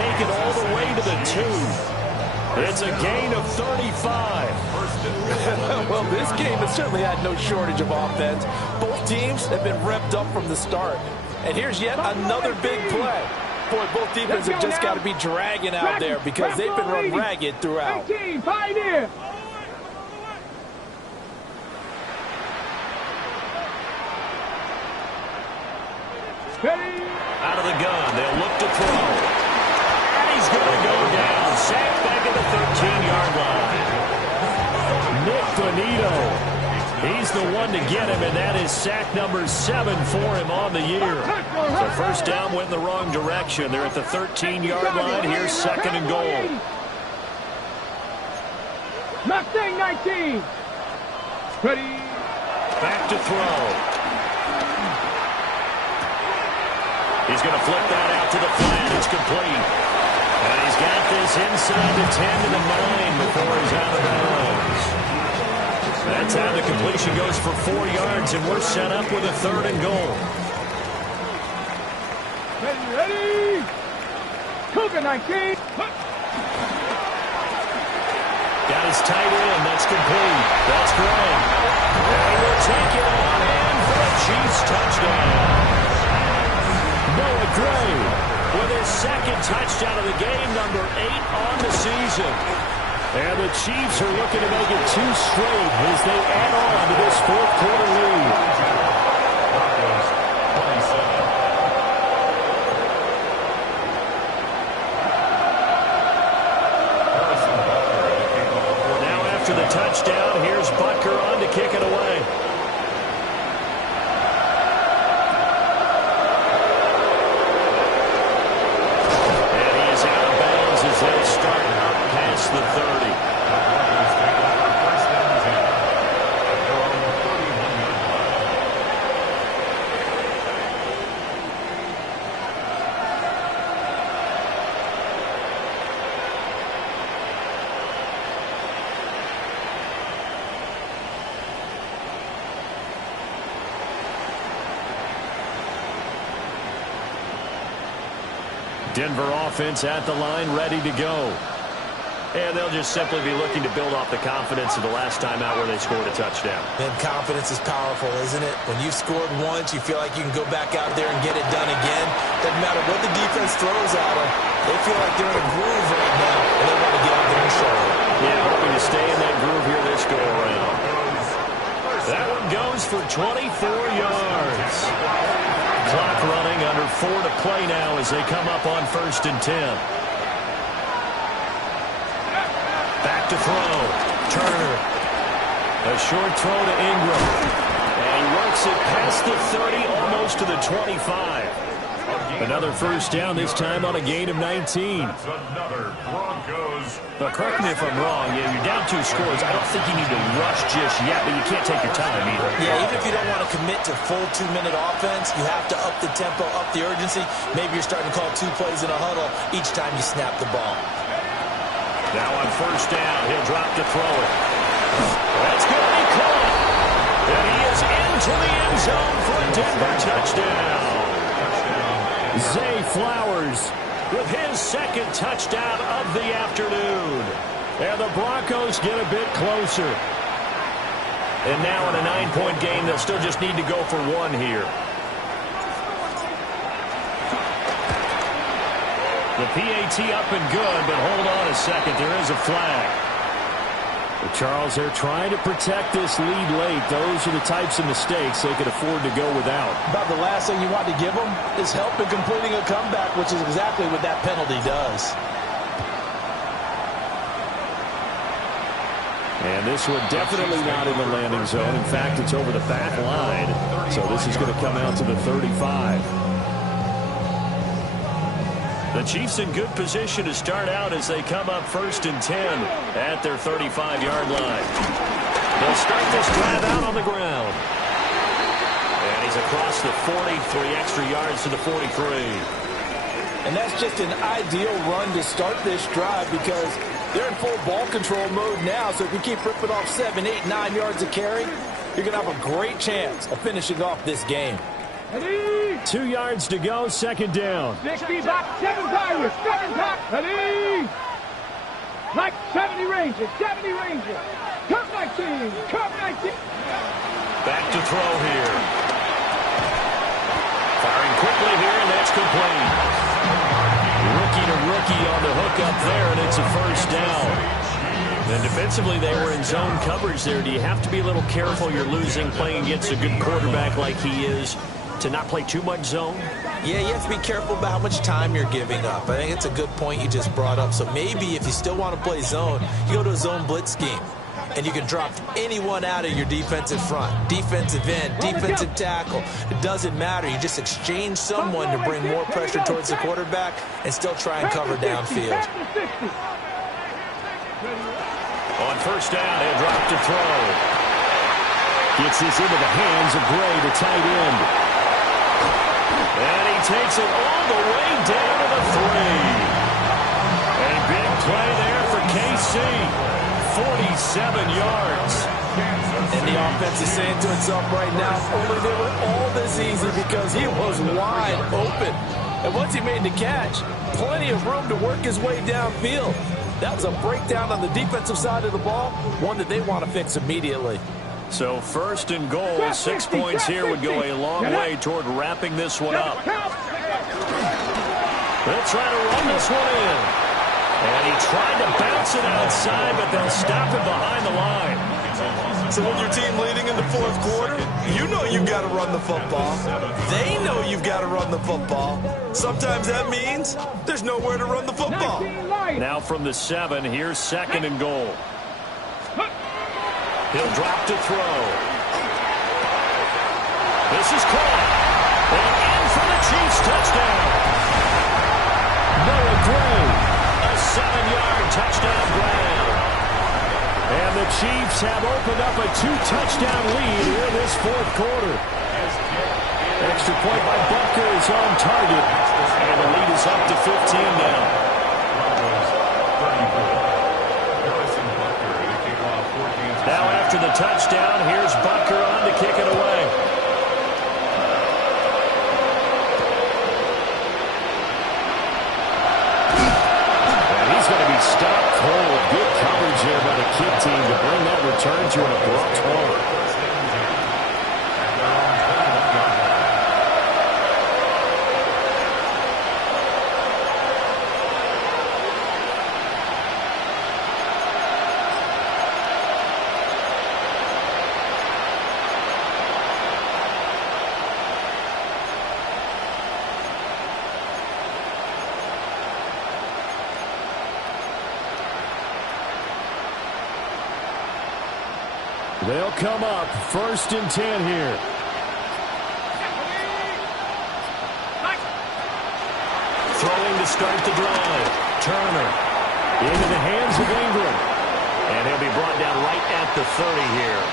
take it all the way to the 2. It's a gain of 35. Well, this game has certainly had no shortage of offense. Both teams have been revved up from the start. And here's yet another big play. Boy, both defenses have just got to be dragging out there because they've been run ragged throughout. 19, pioneer. Out of the gun, they'll look to throw. And he's going to go down. Sacked back at the 13-yard line. Nick Bonito. He's the one to get him, and that is sack number 7 for him on the year. So first down went in the wrong direction. They're at the 13-yard line. Here's second and goal. Mustang 19. Ready. Back to throw. He's going to flip that out to the flat. It's complete. And he's got this inside the 10 to the 9 before he's out of bounds. That's how the completion goes for 4 yards, and we're set up with a third and goal. Ready. Cougar 19. Got his tight end. That's complete. That's Gray. And he will take it on in for a Chiefs touchdown. Noah Gray with his second touchdown of the game, number 8 on the season. And the Chiefs are looking to make it 2 straight as they add on to this fourth-quarter lead. Now after the touchdown, here's Butker on to kick it away. And he is out of bounds as they start past the 30. Denver offense at the line, ready to go. And they'll just simply be looking to build off the confidence of the last time out where they scored a touchdown. And confidence is powerful, isn't it? When you've scored once, you feel like you can go back out there and get it done again. Doesn't matter what the defense throws at them. They feel like they're in a groove right now, and they want to get out there and show it. Yeah, hoping to stay in that groove here this go-around. That one goes for 24 yards. Clock running, under 4 to play now as they come up on 1st and 10. Back to throw. Turner. A short throw to Ingram. And he works it past the 30, almost to the 25. Another first down, this time on a gain of 19. But correct me if I'm wrong, you're down 2 scores. I don't think you need to rush just yet, but you can't take your time either. Yeah, even if you don't want to commit to full 2-minute offense, you have to up the tempo, up the urgency. Maybe you're starting to call 2 plays in a huddle each time you snap the ball. Now on first down, he'll drop to throw it. That's going to be caught. And he is into the end zone for a Denver touchdown. Zay Flowers with his second touchdown of the afternoon. And the Broncos get a bit closer. And now in a 9-point game, they'll still just need to go for 1 here. The PAT up and good, but hold on a second. There is a flag. But Charles, they're trying to protect this lead late. Those are the types of mistakes they could afford to go without. About the last thing you want to give them is help in completing a comeback, which is exactly what that penalty does. And this one definitely not in the landing zone. In fact, it's over the back line. So this is going to come out to the 35. The Chiefs in good position to start out as they come up 1st and 10 at their 35-yard line. They'll start this drive out on the ground. And he's across the 40, 3 extra yards to the 43. And that's just an ideal run to start this drive because they're in full ball control mode now. So if you keep ripping off 7, 8, 9 yards of carry, you're going to have a great chance of finishing off this game. Ready? 2 yards to go, second down. 60 back, 7 Tigers, 7 back. Ready? Like 70 Rangers, 70 Rangers. Curve 19, curve 19. Back to throw here. Firing quickly here, and that's complete. Rookie to rookie on the hook up there, and it's a first down. And defensively, they were in zone coverage there. Do you have to be a little careful? You're losing, playing against a good quarterback like he is, to not play too much zone? Yeah, you have to be careful about how much time you're giving up. I think it's a good point you just brought up. So maybe if you still want to play zone, you go to a zone blitz scheme. And you can drop anyone out of your defensive front, defensive end, defensive tackle. It doesn't matter. You just exchange someone to bring more pressure towards the quarterback and still try and cover downfield. On first down, he'll drop to throw. Gets this into the hands of Gray, the tight end. And he takes it all the way down to the 3. A big play there for KC. 47 yards. And the offense is saying to itself right now, only they were all this easy because he was wide open. And once he made the catch, plenty of room to work his way downfield. That was a breakdown on the defensive side of the ball, one that they want to fix immediately. So first and goal, 6 points here would go a long way toward wrapping this one up. They'll try to run this one in. And he tried to bounce it outside, but they'll stop it behind the line. So when your team leading in the fourth quarter, you know you've got to run the football. They know you've got to run the football. Sometimes that means there's nowhere to run the football. Now from the 7, here's second and goal. He'll drop to throw. This is caught. And in for the Chiefs touchdown. Noah Gray, a 7-yard touchdown grab. And the Chiefs have opened up a 2-touchdown lead here in this fourth quarter. Extra point by Butker is on target. And the lead is up to 15 now. Now after the touchdown, here's Butker on to kick it away. And he's going to be stopped cold. Good coverage there by the Kid team to bring that return to an abrupt halt. They'll come up first and 10 here. Throwing to start the drive. Turner into the hands of Ingram. And he'll be brought down right at the 30 here.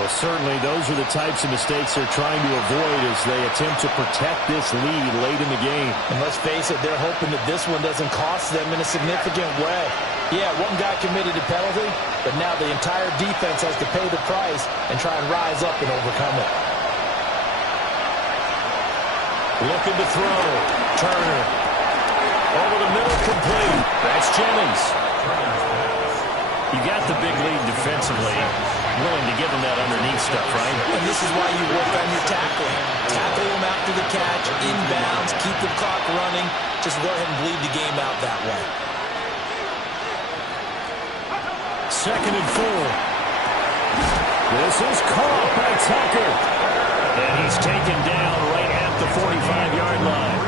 Well, certainly those are the types of mistakes they're trying to avoid as they attempt to protect this lead late in the game. And let's face it, they're hoping that this one doesn't cost them in a significant way. Yeah, one guy committed a penalty, but now the entire defense has to pay the price and try and rise up and overcome it. Looking to throw. Turner. Over the middle, complete. That's Jennings. You got the big lead defensively. Willing to give him that underneath stuff, right? And this is why you work on your tackling. Tackle him after the catch, inbounds, keep the clock running. Just go ahead and bleed the game out that way. Second and 4. This is caught by Tucker. And he's taken down right at the 45-yard line.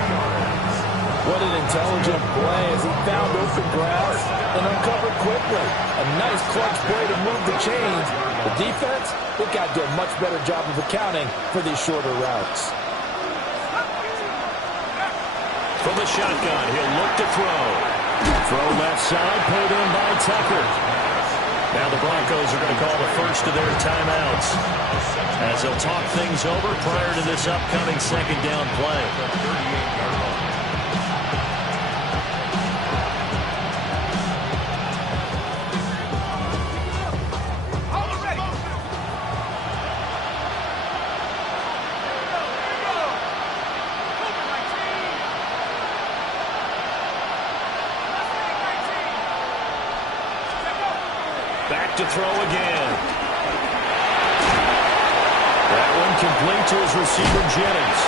What an intelligent play as he found open grass and uncovered quickly. A nice clutch play to move the chains. The defense, they've got to do a much better job of accounting for these shorter routes. From the shotgun, he'll look to throw. Throw left side, pulled in by Tucker. Now the Broncos are going to call the first of their timeouts as they'll talk things over prior to this upcoming second down play. to throw again. That one complete to his receiver, Jennings.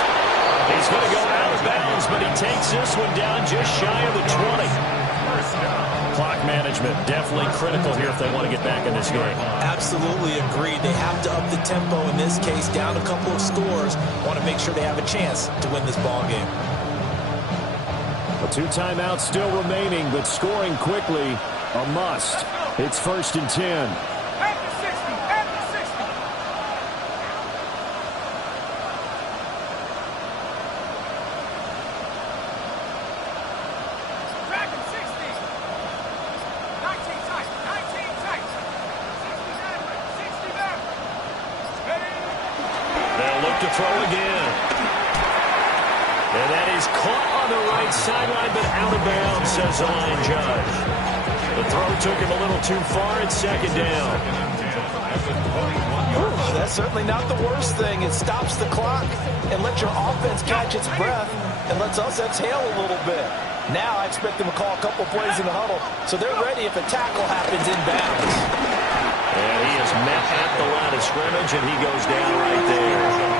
He's going to go out of bounds, but he takes this one down just shy of the 20. Clock management definitely critical here if they want to get back in this game. Absolutely agreed. They have to up the tempo in this case, down a couple of scores. Want to make sure they have a chance to win this ball game. Well, 2 timeouts still remaining, but scoring quickly a must. It's 1st and 10. To throw again. And that is caught on the right sideline, but out of bounds, says the line judge. The throw took him a little too far. It's 2nd down. That's certainly not the worst thing. It stops the clock and lets your offense catch its breath and lets us exhale a little bit. Now I expect them to call a couple plays in the huddle, so they're ready if a tackle happens inbounds. And he is met at the line of scrimmage, and he goes down right there.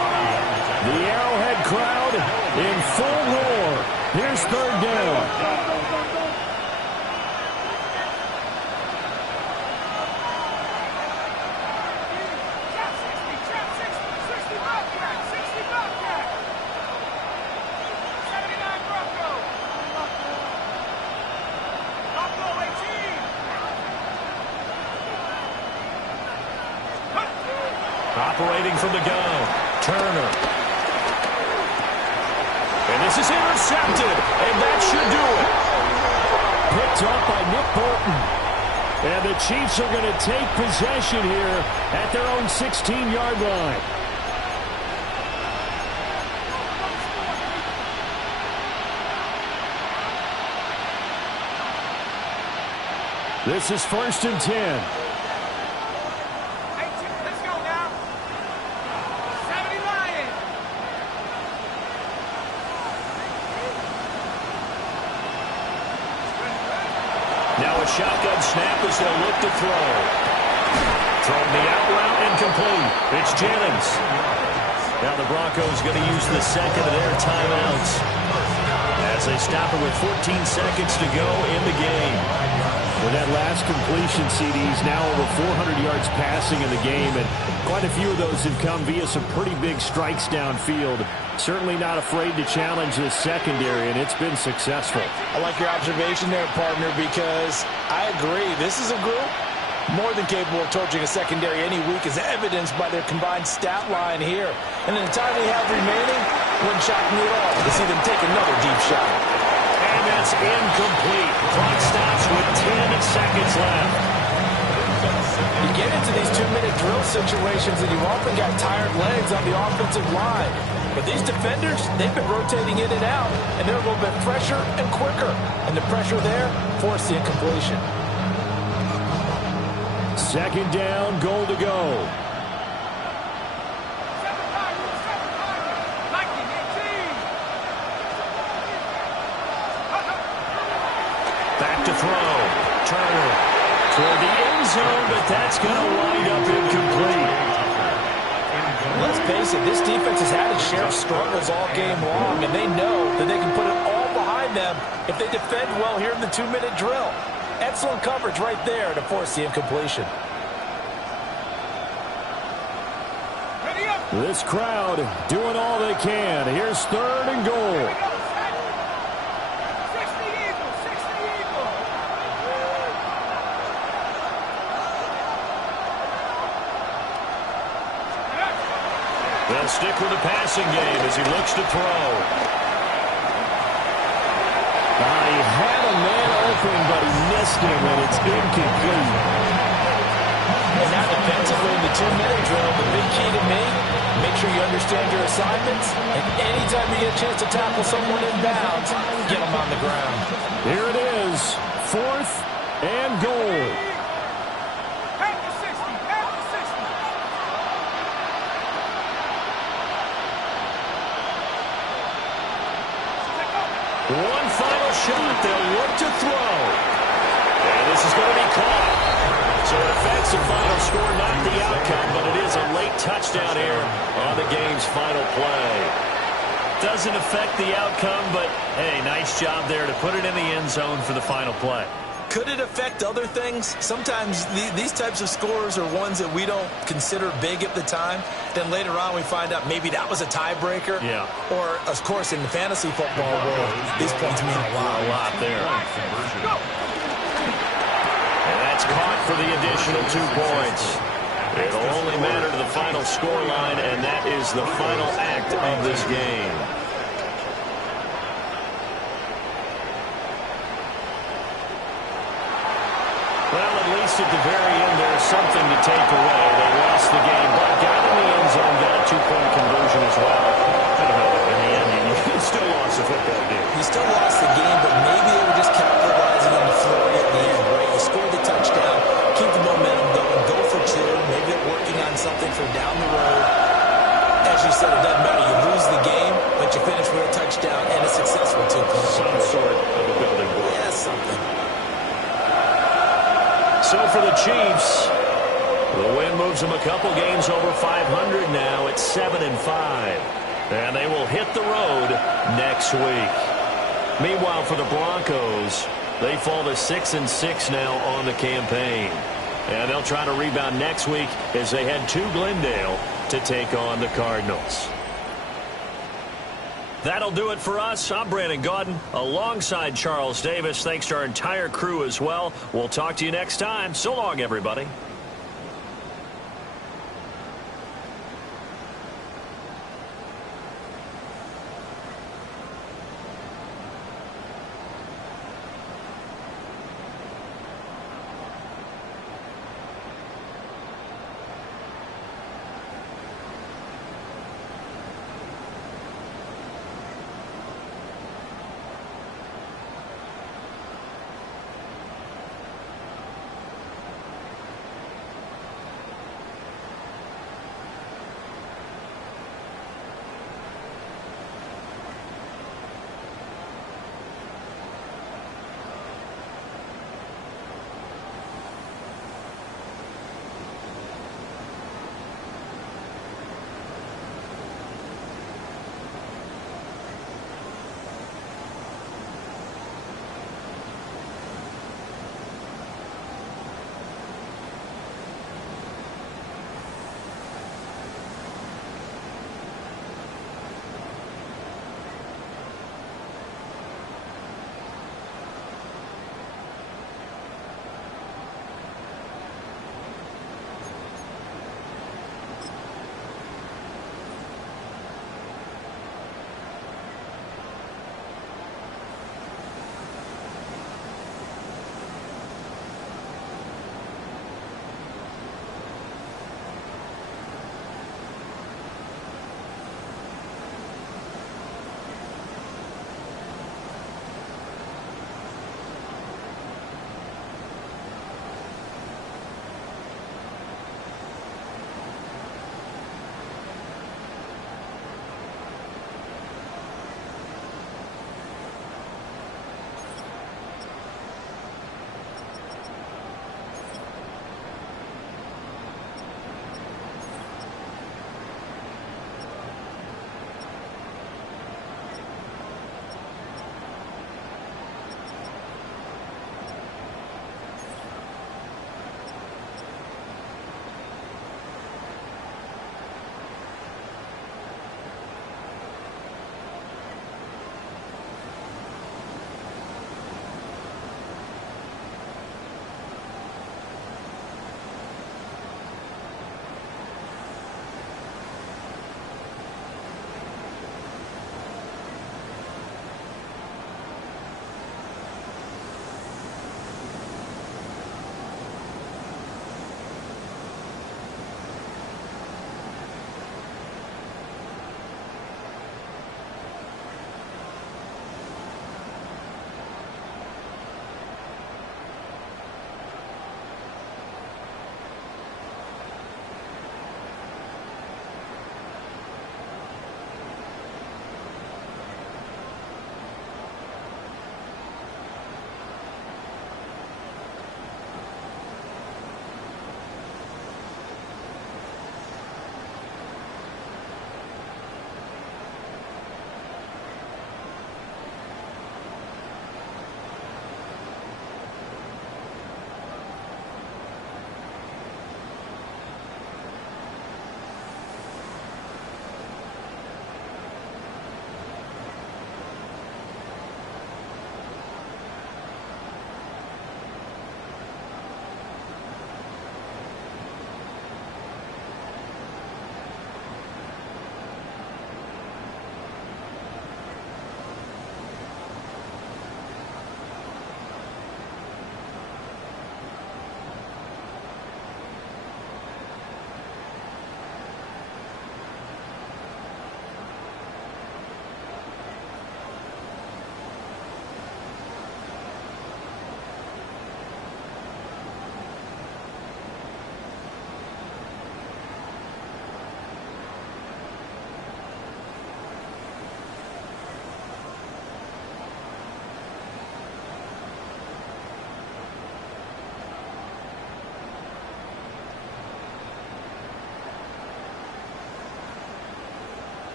The Arrowhead crowd in full roar. Here's 3rd down. Operating from the gun, Turner. And this is intercepted, and that should do it. Picked up by Nick Bolton. And the Chiefs are going to take possession here at their own 16-yard line. This is 1st and 10. Shotgun snap as they'll look to throw. Throwing the out route incomplete. It's Jennings. Now the Broncos going to use the 2nd of their timeouts as they stop it with 14 seconds to go in the game. With that last completion, CD's now over 400 yards passing in the game, and quite a few of those have come via some pretty big strikes downfield. Certainly not afraid to challenge this secondary, and it's been successful. I like your observation there, partner, because I agree. This is a group more than capable of torching a secondary any week, as evidenced by their combined stat line here. And in the time we have remaining, wouldn't shock me at all to see them take another deep shot. And that's incomplete. Clock stops with 10 seconds left. You get into these 2-minute drill situations, and you've often got tired legs on the offensive line. But these defenders, they've been rotating in and out, and they're a little bit fresher and quicker. And the pressure there forced the incompletion. 2nd down, goal to go. Back to throw. Turner toward the end zone, but that's going to wind up incomplete. Let's face it, this defense has had its share of struggles all game long, and they know that they can put it all behind them if they defend well here in the 2-minute drill. Excellent coverage right there to force the incompletion. This crowd doing all they can. Here's 3rd and goal. They'll stick with the passing game as he looks to throw. He had a man open, but he missed him, and it's incomplete. And now defensively in the 2-minute drill, the big key to me, make sure you understand your assignments, and anytime you get a chance to tackle someone in bounds, get them on the ground. Here it is, 4th and goal. One final shot. They'll look to throw. And this is going to be caught. So a defense That's the final score, not the outcome, but it is a late touchdown here on the game's final play. Doesn't affect the outcome, but, hey, nice job there to put it in the end zone for the final play. Could it affect other things? Sometimes these types of scores are ones that we don't consider big at the time. Then later on we find out maybe that was a tiebreaker. Yeah. Or, of course, in the fantasy football world, these points mean a lot. A lot there. And that's caught for the additional 2 points. It'll only matter to the final score line, and that is the final act of this game. Well, at least at the very end, there's something to take away. They lost the game, but got in the end zone, got a 2-point conversion as well. I don't know, in the end, you still lost the football game. He still lost the game, but maybe they were just capitalizing on the flurry at the end, right? You scored the touchdown, keep the momentum going, go for 2. Maybe they're working on something for down the road. As you said, it doesn't matter. You lose the game, but you finish with a touchdown and a successful 2-point. Some sort of a building block. Yeah, something. So for the Chiefs, the win moves them a couple games over 500 now at 7-5. And they will hit the road next week. Meanwhile, for the Broncos, they fall to 6-6 now on the campaign. And they'll try to rebound next week as they head to Glendale to take on the Cardinals. That'll do it for us. I'm Brandon Gaudin alongside Charles Davis. Thanks to our entire crew as well. We'll talk to you next time. So long, everybody.